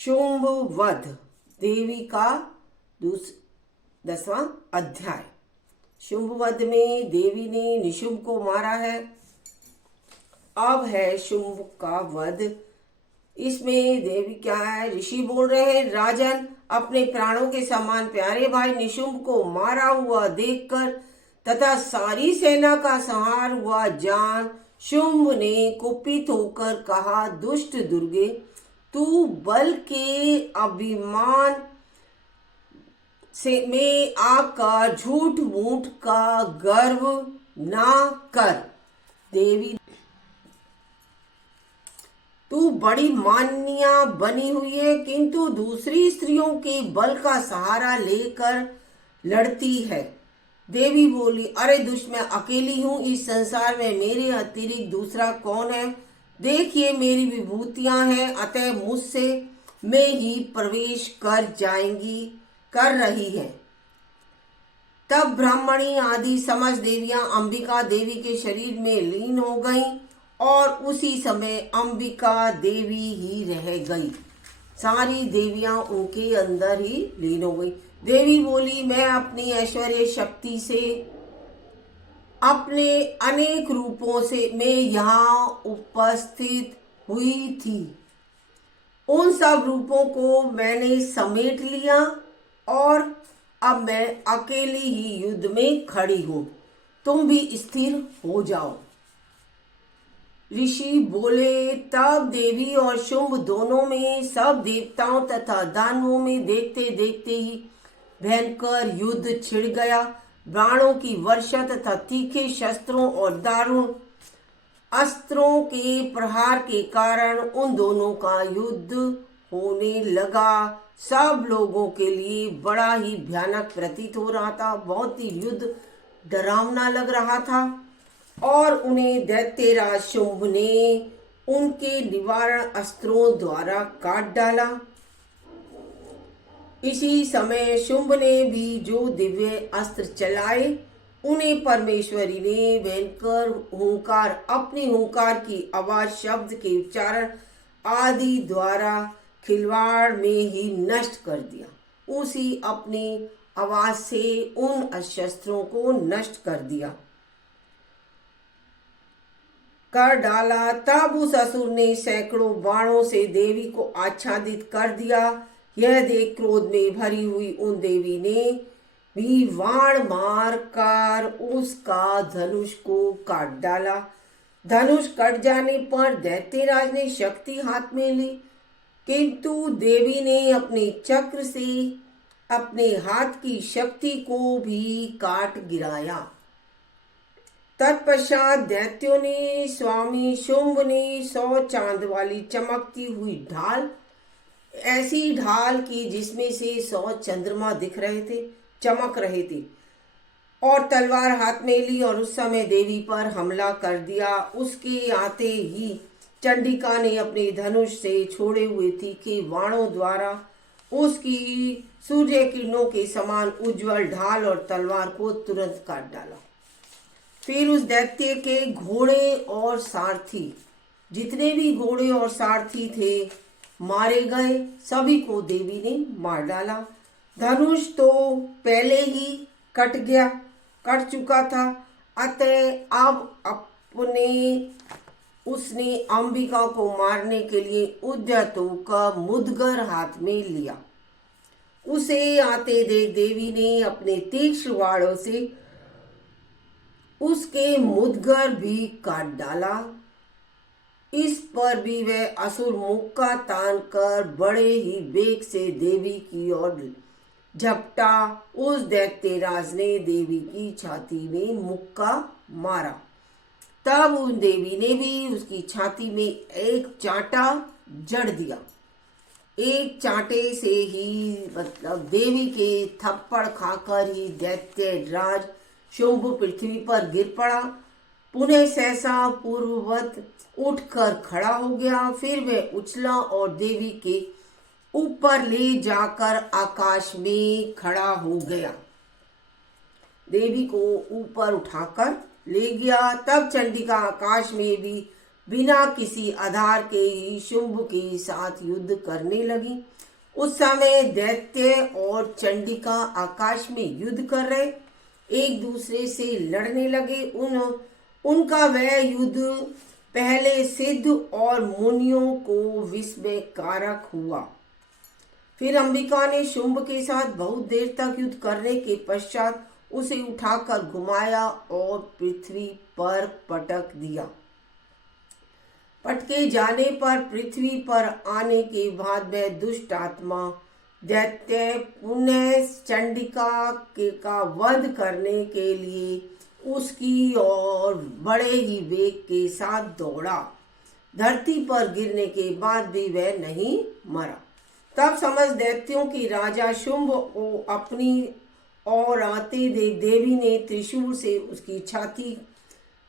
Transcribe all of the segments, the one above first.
शुंभ वध देवी का 10वां अध्याय। शुंभ वध में देवी ने निशुंभ को मारा है। अब है शुंभ का वध। इसमें देवी क्या है, ऋषि बोल रहे हैं, राजन अपने प्राणों के समान प्यारे भाई निशुंभ को मारा हुआ देखकर तथा सारी सेना का संहार हुआ जान शुंभ ने कुपित होकर कहा, दुष्ट दुर्गे, तू बल के अभिमान से में आकर झूठ मूठ का गर्व ना कर। देवी, तू बड़ी मान्या बनी हुई है, किंतु दूसरी स्त्रियों के बल का सहारा लेकर लड़ती है। देवी बोली, अरे दुष्ट, मैं अकेली हूं, इस संसार में मेरे अतिरिक्त दूसरा कौन है? देखिए मेरी विभूतियां हैं, अतः मुझसे में ही प्रवेश कर रही है। तब ब्राह्मणी आदि समस्त देवियां अंबिका देवी के शरीर में लीन हो गईं और उसी समय अंबिका देवी ही रह गई। सारी देवियां उनके अंदर ही लीन हो गई। देवी बोली, मैं अपनी ऐश्वर्य शक्ति से अपने अनेक रूपों से मैं यहाँ उपस्थित हुई थी। उन सब रूपों को मैंने समेट लिया और अब मैं अकेली ही युद्ध में खड़ी हूं। तुम भी स्थिर हो जाओ। ऋषि बोले, तब देवी और शुंभ दोनों में, सब देवताओं तथा दानवों में देखते देखते ही भयंकर युद्ध छिड़ गया। बाणों की वर्षा तथा तीखे शस्त्रों और दारुण अस्त्रों के प्रहार के कारण उन दोनों का युद्ध होने लगा। सब लोगों के लिए बड़ा ही भयानक प्रतीत हो रहा था। बहुत ही युद्ध डरावना लग रहा था और उन्हें दैत्यराज शुंभ ने उनके निवारण अस्त्रों द्वारा काट डाला। इसी समय शुंभ ने भी जो दिव्य अस्त्र चलाए, उन्हें परमेश्वरी ने भयंकर हुंकार, अपनी हुंकार की आवाज, शब्द के उच्चारण आदि द्वारा खिलवाड़ में ही नष्ट कर दिया। उसी अपनी आवाज से उन शस्त्रों को नष्ट कर डाला। तब उस असुर ने सैकड़ों बाणों से देवी को आच्छादित कर दिया। यह देख क्रोध में भरी हुई उन देवी ने भी वाण मार कर उसका धनुष को काट डाला। धनुष कट जाने पर दैत्यराज ने शक्ति हाथ में ली, किंतु देवी ने अपने चक्र से अपने हाथ की शक्ति को भी काट गिराया। तत्पश्चात दैत्यों ने स्वामी शुंभ ने 100 चांद वाली चमकती हुई ढाल, ऐसी ढाल की जिसमें से 100 चंद्रमा दिख रहे थे, चमक रहे थे, और तलवार हाथ में ली और उस समय देवी पर हमला कर दिया। उसके आते ही चंडिका ने अपने धनुष से छोड़े हुए तीखे बाणों द्वारा उसकी सूर्य किरणों के समान उज्जवल ढाल और तलवार को तुरंत काट डाला। फिर उस दैत्य के घोड़े और सारथी, जितने भी घोड़े और सारथी थे, मारे गए। सभी को देवी ने मार डाला। धनुष तो पहले ही कट चुका था, अतः अब उसने अंबिका को मारने के लिए उद्यत होकर मुद्गर हाथ में लिया। उसे आते देख देवी ने अपने तीक्ष्ण बाणों से उसके मुद्गर भी काट डाला। इस पर भी वह असुर मुक्का तान कर बड़े ही वेग से देवी की ओर झपटा। उस दैत्यराज ने देवी की छाती में मुक्का मारा। तब उन देवी ने भी उसकी छाती में एक चांटा जड़ दिया। एक चांटे से ही, मतलब देवी के थप्पड़ खाकर ही दैत्यराज शुंभ पृथ्वी पर गिर पड़ा। पुनः सहसा पूर्ववत उठकर खड़ा हो गया। फिर वह उछला और देवी के ऊपर ले जाकर आकाश में खड़ा हो गया। देवी को ऊपर उठाकर ले गया। तब चंडिका आकाश में भी बिना किसी आधार के ही शुंभ के साथ युद्ध करने लगी। उस समय दैत्य और चंडिका आकाश में युद्ध कर रहे, एक दूसरे से लड़ने लगे। उनका वह युद्ध पहले सिद्ध और मुनियों को विस्मयकारक हुआ। फिर अंबिका ने शुंभ के साथ बहुत देर तक युद्ध करने के पश्चात उसे उठाकर घुमाया और पृथ्वी पर पटक दिया। पटके जाने पर पृथ्वी पर आने के बाद वह दुष्ट आत्मा दैत्य पुनः चंडिका का वध करने के लिए उसकी ओर बड़े ही वेग के साथ दौड़ा। धरती पर गिरने के बाद भी वह नहीं मरा। तब समस्त दैत्यों की राजा शुंभ को अपनी ओर आते देख देवी ने त्रिशूल से उसकी छाती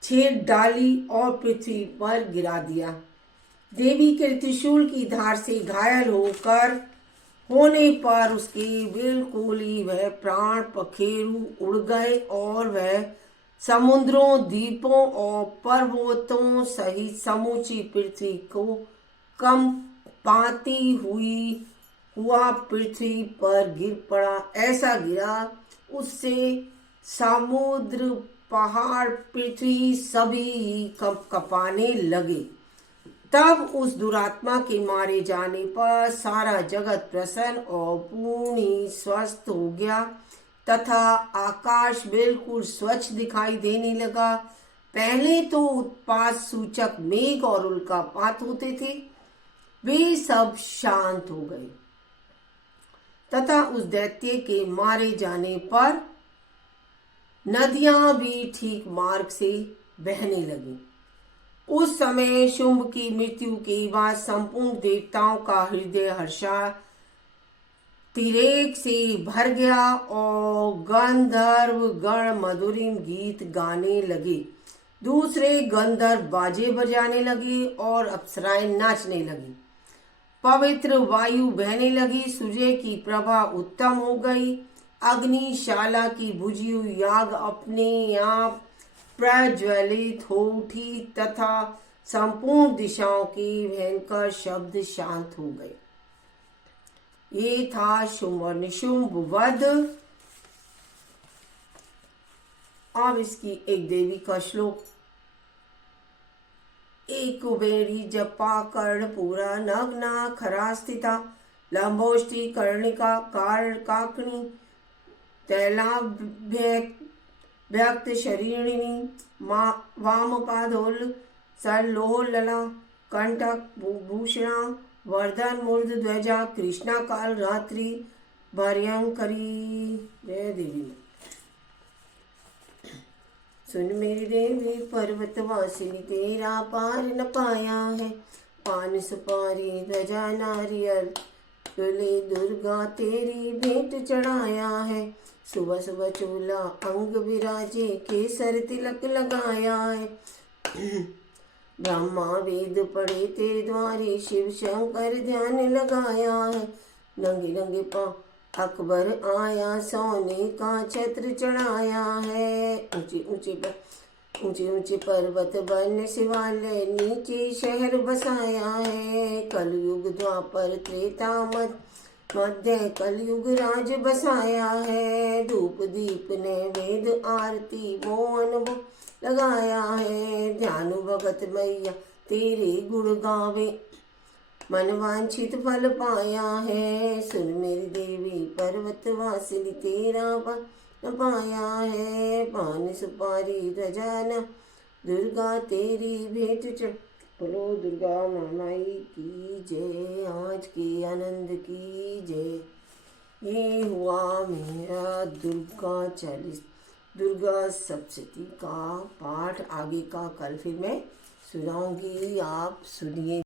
छेद डाली और पृथ्वी पर गिरा दिया। देवी के त्रिशूल की धार से घायल होने पर उसके बिल्कुल ही वह प्राण पखेरु उड़ गए और वह समुद्रों, द्वीपों और पर्वतों सहित समूची पृथ्वी को कंपाती हुआ पृथ्वी पर गिर पड़ा। ऐसा गिरा उससे समुद्र, पहाड़, पृथ्वी सभी कंपाने लगे। तब उस दुरात्मा के मारे जाने पर सारा जगत प्रसन्न और पूर्ण स्वस्थ हो गया तथा आकाश बिल्कुल स्वच्छ दिखाई देने लगा। पहले तो उत्पात सूचक मेघ और उल्कापात होते थे, वे सब शांत हो गए तथा उस दैत्य के मारे जाने पर नदियां भी ठीक मार्ग से बहने लगी। उस समय शुंभ की मृत्यु के बाद संपूर्ण देवताओं का हृदय तिरेक से भर गया और गंधर्व गण मधुरिम गीत गाने लगे। दूसरे गंधर्व बाजे बजाने लगे और अप्सराएं नाचने लगी। पवित्र वायु बहने लगी। सूर्य की प्रभा उत्तम हो गई। अग्निशाला की बुझी हुई आग अपने आप प्रज्वलित हो उठी तथा संपूर्ण दिशाओं की भयंकर शब्द शांत हो गए। ये था शुंभ और निशुंभ वध। अब इसकी एक देवी का श्लोक। एक कुबेरी जपा कर्णपूरा नग्ना खरा स्थिता लंबोष्टि कर्णिका काकणी तैलाभ्यक्त शरीरिणी वामपादोल सल्लोलला कंटक भूषणा वर्धन मूर्ध ध्वजा कृष्णा काल रात्रि भयंकरी। जय देवी। सुन मेरी देवी पर्वतवासिनी तेरा पार न पाया है। पान सुपारी ध्वजा नारियल तुले दुर्गा तेरी भेंट चढ़ाया है। सुबह सुबह चूल्हा अंग विराजे केसर तिलक लगाया है। ब्रह्मा वेद पढ़े तेरे द्वारे शिव शंकर ध्यान लगाया है। नंगे नंगे पाँव अकबर आया सोने का छत्र चढ़ाया है। ऊंचे ऊंचे पर्वत बन शिवालय नीचे शहर बसाया है। कलयुग द्वापर त्रेता मध्य कलयुग राज बसाया है। धूप दीप ने वेद आरती मोहन लगाया है। ध्यानु भगत मैया तेरे गुण गावे मन वांछित फल पाया है। सुन मेरी देवी पर्वतवासिनी तेरा पाया है। पान सुपारी ध्वजा दुर्गा तेरी भेंट चढ़। बोलो दुर्गा माई की जय। आज के आनंद की जय। ये हुआ मेरा दुर्गा 40 दुर्गा सप्तशती का पाठ। आगे का कल फिर मैं सुनाऊंगी, आप सुनिए।